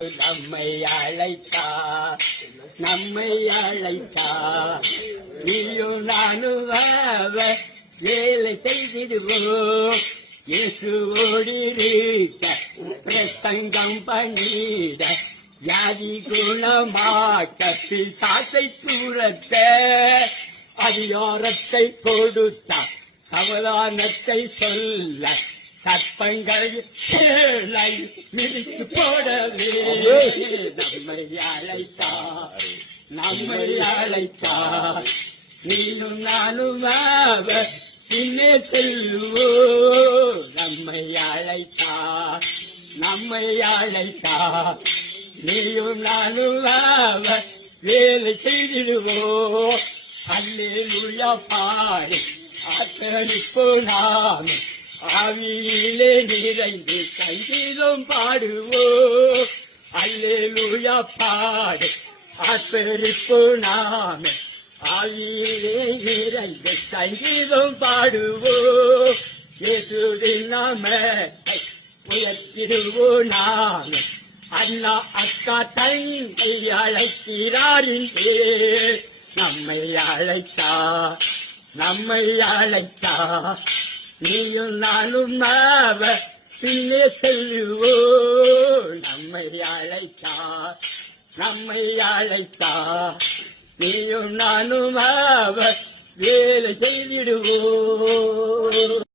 நம்மை அழைத்தா நம்மை அழைத்தா நீயும் நானும் வேலை செய்திடுவோம். இயேசுவோடு இருக்க பிரசங்கம் பண்ணிட வியாதி குணமாக்க பிசாசை சூரத்த அதிகாரத்தை கொடுத்தா சமாதானத்தை சொல்ல சற்பங்கள் சேலை மிதித்து போடவே. நம்மை அழைத்தார். நம்மை அழைத்தார். நீனும் நானும் பின்னே செல்லுவோ. நம்மை அழைத்தார். நம்மை அழைத்தார். நீயும் நானும் வேலை செய்திடுவோ. அல்லேலூயா பாடி அத்தனிப்போ நாமே. ஆவியிலே நிறைந்து சங்கீதம் பாடுவோ. அல்லேலூயா பாடு. அத்தரிப்பு நாமே. ஆவியிலே நிறைந்து சங்கீதம் பாடுவோ. இயேசுவின் நாமத்தை உயர்த்திடுவோ நாமே. அண்ணா அக்கா தங்கள் அழைக்கிறாரின் பேர். நம்மை அழைத்தா நம்மை அழைத்தா நீயும் நானும் மாவ பின்னே செல்லுவோ நம்மை அழைத்தா நம்மை அழைத்தா நீயும் நானும் மாவ வேலை செய்திடுவோ